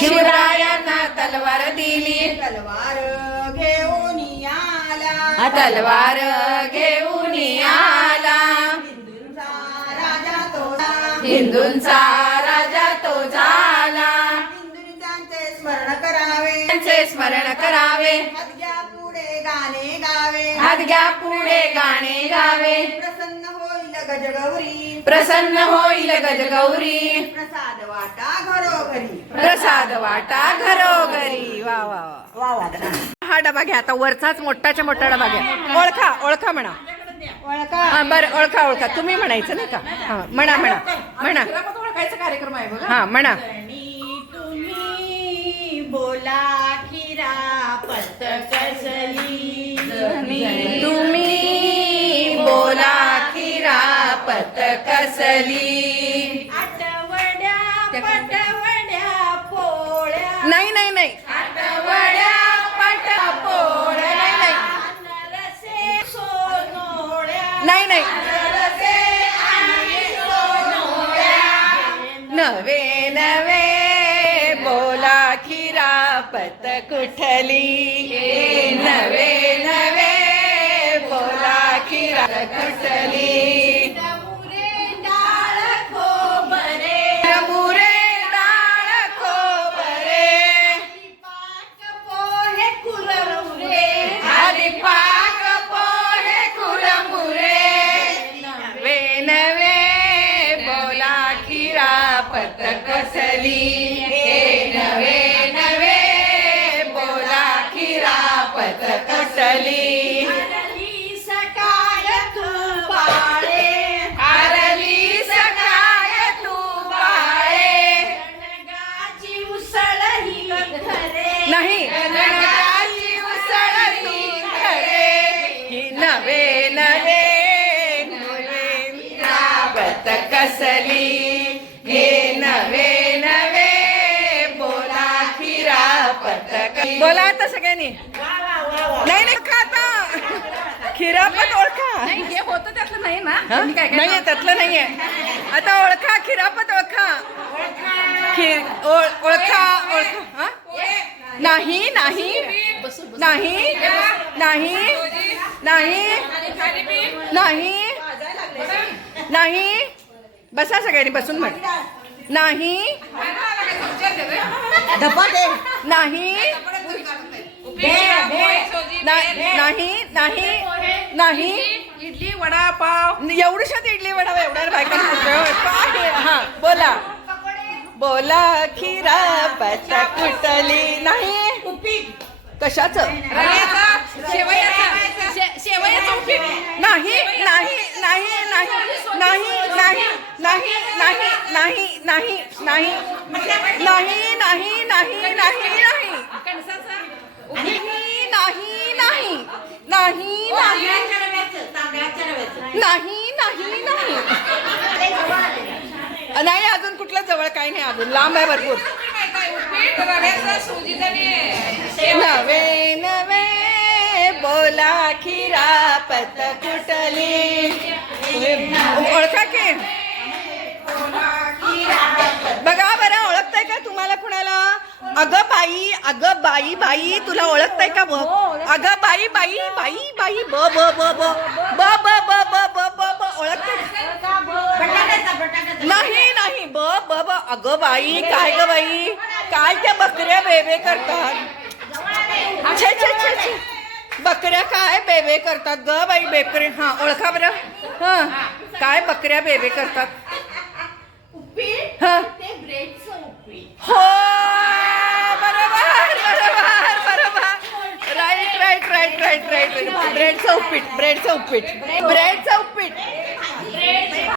शिवरायांना तलवार दिली, तलवार घेऊन आला, तलवार घेऊन आला. हिंदूंचा राजा तो झाला, हिंदूंचा राजा तो झाला. हिंदूंनी त्यांचे स्मरण करावे, त्यांचे स्मरण करावे, हात घ्या पुढे गाणे गावे, हात घ्या पुढे गाणे गावे. प्रसन्न होईल गजगौरी, प्रसन्न होईल गजगौरी, प्रसाद वाटा घरोघरी. प्रसाद वाटा घरोघरी. वा वा वा. वा. हा डबा घ्या आता, वरचाच मोठाच्या मोठा डबा घ्या. ओळखा ओळखा म्हणा. ओळखा. हा बरं, ओळखा ओळखा. तुम्ही म्हणायचं नाही का? हा म्हणा म्हणा म्हणा. ओळखायचा कार्यक्रम आहे बघा. हा म्हणा. तुम्ही बोला खिरापत कसली, तुम्ही बोला खिरापत कसली. आठवड्या पटवड्या पोळ्या, नाही नाही नाही. आठवड्या पटापोळ्या. नाही नाही नरसे सोनोळ्या, नाही नाही. नवे नवे बोला खिरापत कुठली. नवे नवे बोला खिरापत कुठली. डमुरे डाळ खोबरे, डमुरे डाळ खोबरे, पाक पोहे कुरमुरे, आधी पाक पोहे कुरमुरे. नवे नवे बोला खिरापत कसली. नवे नवे बोला खिरापत कसली. हरली सकाळ तू बाळे, आरली सकाळ तू बाळे. गणगाची उसळ ही घरे, नाही गणगाची उसळ तू घरे. ही नवे नवे नवे खिरापत कसली. हे नवे नवे बोला खिरापत कसली. बोला आता सगळ्यांनी. नाही नाही खाता. खिरापत ओळखा. हे होतं त्यातलं नाही ना. हा? तुम्ही काय काय नाहीये त्यातलं नाहीये. आता ओळखा खिरापत ओळखा. ओळखा ओळखा. हा? नाही नाही नाही नाही नाही नाही नाही. बसा सगळ्यांनी बसून म्हण. नाही धपाटे, नाही नाही नाही नाही. इडली वडापाव. एवढीशात इडली वडा एवढ्या बायकांना. हा बोला. बोला खिरापत कुठली. नाही कशाचं. शेवयाचं उपीट. नाही नाही नाही नाही नाही नाही नाही नाही नाही नाही नाही नाही नाही नाही नाही नाही कणसाचा नाही नाही नाही नाही नाही नाही नाही नाही. अजून कुठलं जवळ काही नाही. अजून लांब आहे भरपूर. उपीट रव्याचं सुजीचं आणि नवे नवे बोला खिरापत कुठली. ओळखा की. बघा बरं, ओळखताय का तुम्हाला कुणाला? अगं बाई बाई तुला ओळखताय का? अगं बाई बाई बाई बाई ब ब ब ब ब ब ब ब ब ब ब ओळखते. नाही नाही ब ब ब. अगं बाई काय ग बाई, काय त्या बकऱ्या बेबे करतात. छे छे छे छे. बकऱ्या काय बेबे करतात ग बाई. बेकरे. हा ओळखा बरं. हा काय बकऱ्या बेबे करतात. उपीट हा ते ब्रेडचं उपीट. हो बरोबर बरोबर बरोबर. Right right right right right. ब्रेडचं उपीट. ब्रेडचं उपीट. ब्रेडचं उपीट.